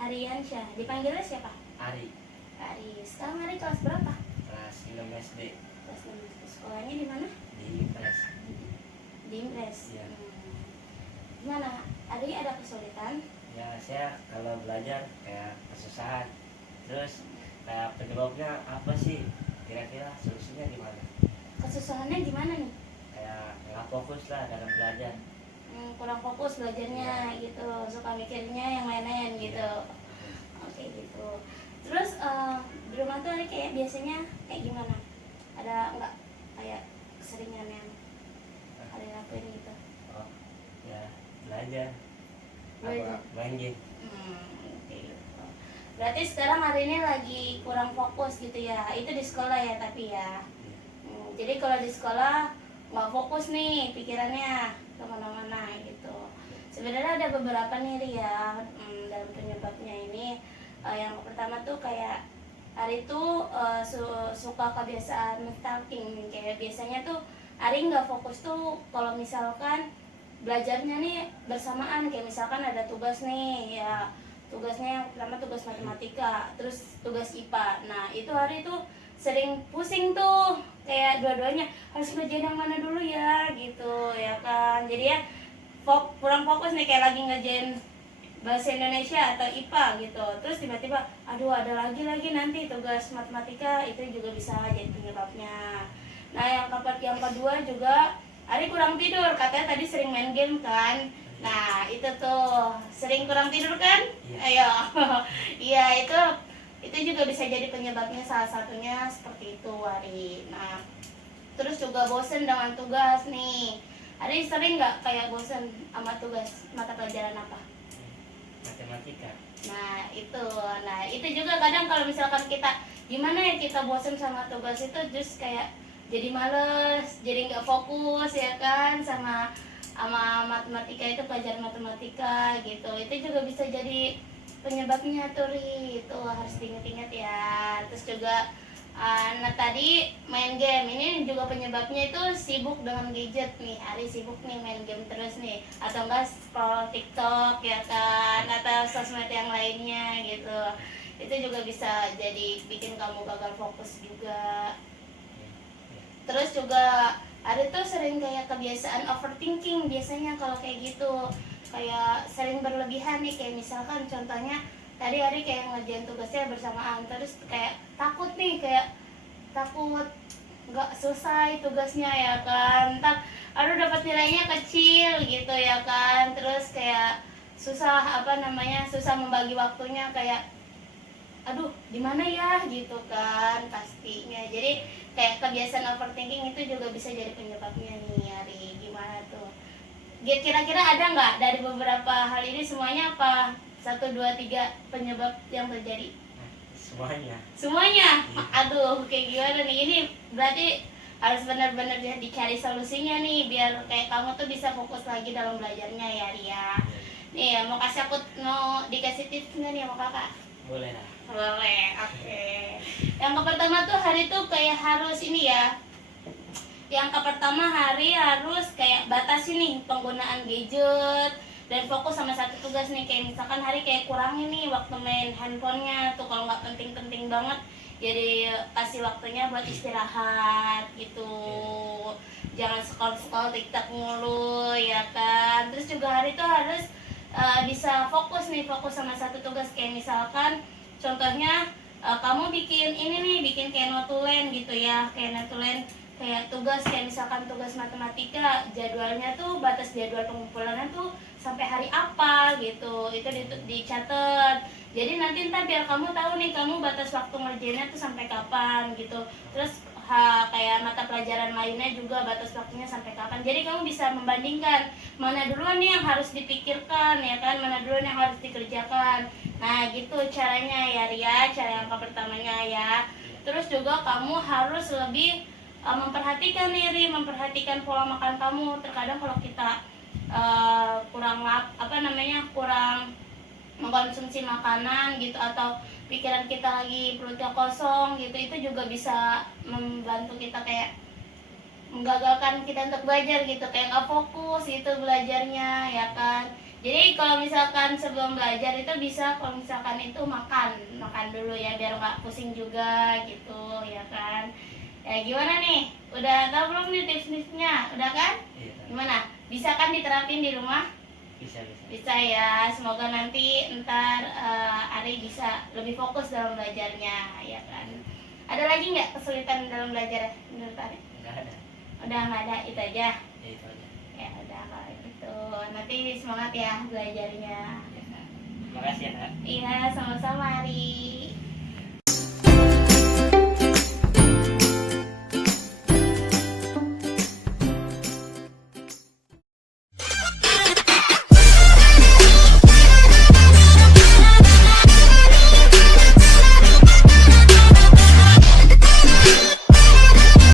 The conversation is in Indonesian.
Ariansyah. Dipanggilnya siapa? Ari. Ari. Sekarang Ari kelas berapa? Kelas 6 SD. Kelas 6. Sekolahnya di mana? Di Impres. Di Impres. Iya. Gimana? Ari ada kesulitan? Ya saya kalau belajar kayak kesusahan. Terus kayak penyebabnya apa sih? Kira-kira solusinya gimana? Kesusahannya gimana nih? Kayak nggak fokus lah dalam belajar. Kurang fokus belajarnya gitu, suka mikirnya yang lain-lain gitu. Oke gitu. Terus di rumah tuh Ari kayak biasanya kayak gimana? Ada nggak kayak keseringan yang Ari lakuin gitu? Oh, ya belajar. Belajar. Apa main game. Oke gitu. Berarti sekarang hari ini lagi kurang fokus gitu ya? Itu di sekolah ya tapi ya. Jadi kalau di sekolah nggak fokus nih pikirannya kemana-mana gitu. Sebenarnya ada beberapa nih Ria dalam penyebabnya ini. Yang pertama tuh kayak Ari tuh suka kebiasaan stalking. Kayak biasanya tuh Ari nggak fokus tuh kalau misalkan belajarnya nih bersamaan. Kayak misalkan ada tugas nih ya, tugasnya yang pertama tugas matematika, terus tugas IPA. Nah itu Ari tuh sering pusing tuh, kayak dua-duanya harus ngerjain yang mana dulu ya gitu ya kan. Jadi ya kurang fokus nih, kayak lagi ngerjain bahasa Indonesia atau IPA gitu, terus tiba-tiba aduh ada lagi nanti tugas matematika, itu juga bisa jadi penyebabnya. Nah yang kedua juga Ari kurang tidur, katanya tadi sering main game kan. Nah itu tuh sering kurang tidur kan? Ayo iya itu juga bisa jadi penyebabnya, salah satunya seperti itu Ari. Nah terus juga bosen dengan tugas nih. Ari sering nggak kayak bosen sama tugas mata pelajaran apa? Matematika. Nah itu juga kadang kalau misalkan kita gimana ya, kita bosen sama tugas itu just kayak jadi males, jadi nggak fokus ya kan sama matematika, itu pelajaran matematika gitu. Itu juga bisa jadi penyebabnya tuh Ri, itu harus diingat-ingat ya. Terus juga nah tadi main game ini juga penyebabnya itu sibuk dengan gadget nih. Ari sibuk nih main game terus nih, atau enggak scroll TikTok ya kan, atau sosmed yang lainnya gitu. Itu juga bisa jadi bikin kamu gagal fokus juga. Terus juga Ari tuh sering kayak kebiasaan overthinking biasanya kalau kayak gitu, kayak sering berlebihan nih. Kayak misalkan contohnya tadi Ari kayak ngerjain tugasnya bersamaan, terus kayak takut nih, kayak takut nggak selesai tugasnya ya kan, ntar aduh dapat nilainya kecil gitu ya kan. Terus kayak susah susah membagi waktunya, kayak aduh gimana ya gitu kan pastinya. Jadi kayak kebiasaan overthinking itu juga bisa jadi penyebabnya nih Ari. Gimana tuh? Kira-kira ada nggak dari beberapa hal ini semuanya, apa 1, 2, 3 penyebab yang terjadi? Semuanya? Aduh kayak gimana nih? Ini berarti harus benar-benar dicari solusinya nih biar kayak kamu tuh bisa fokus lagi dalam belajarnya ya Ria. Nih mau dikasih tips nggak nih sama kakak? Boleh lah. Boleh, oke. Yang pertama tuh Hari tuh kayak harus ini ya. Yang pertama Hari harus kayak batasi nih penggunaan gadget dan fokus sama satu tugas nih. Kayak misalkan Hari kayak kurangin nih waktu main handphonenya tuh, kalau nggak penting-penting banget jadi kasih waktunya buat istirahat gitu. Jangan scroll TikTok mulu ya kan. Terus juga Hari tuh harus bisa fokus sama satu tugas. Kayak misalkan contohnya kamu bikin kayak notulen gitu ya, kayak notulen kayak tugas, kayak misalkan tugas matematika, jadwalnya tuh batas jadwal pengumpulannya tuh sampai hari apa gitu, itu dicatat. Jadi nanti ntar biar kamu tahu nih kamu batas waktu ngerjainnya tuh sampai kapan gitu. Terus kayak mata pelajaran lainnya juga batas waktunya sampai kapan. Jadi kamu bisa membandingkan mana duluan nih yang harus dipikirkan ya kan, mana duluan yang harus dikerjakan. Nah gitu caranya ya Ria, cara yang pertamanya ya. Terus juga kamu harus lebih memperhatikan pola makan kamu. Terkadang kalau kita kurang mengkonsumsi makanan gitu, atau pikiran kita lagi perutnya kosong gitu, itu juga bisa membantu kita kayak menggagalkan kita untuk belajar gitu, kayak nggak fokus gitu belajarnya ya kan. Jadi kalau misalkan sebelum belajar itu bisa kalau misalkan itu makan dulu ya biar nggak pusing juga gitu ya kan. Ya gimana nih? Udah tahu belum nih tips-tipsnya? Udah kan? Iya, tahu. Gimana? Bisa kan diterapin di rumah? Bisa bisa. Bisa ya. Semoga nanti ntar Ari bisa lebih fokus dalam belajarnya ya kan. Ada lagi nggak kesulitan dalam belajar menurut Ari? Nggak ada. Udah nggak ada, itu aja. Ya itu aja. Ya udah kalau gitu. Nanti semangat ya belajarnya. Ya, Kak. Makasih ya, Kak. Iya, sama-sama Ari.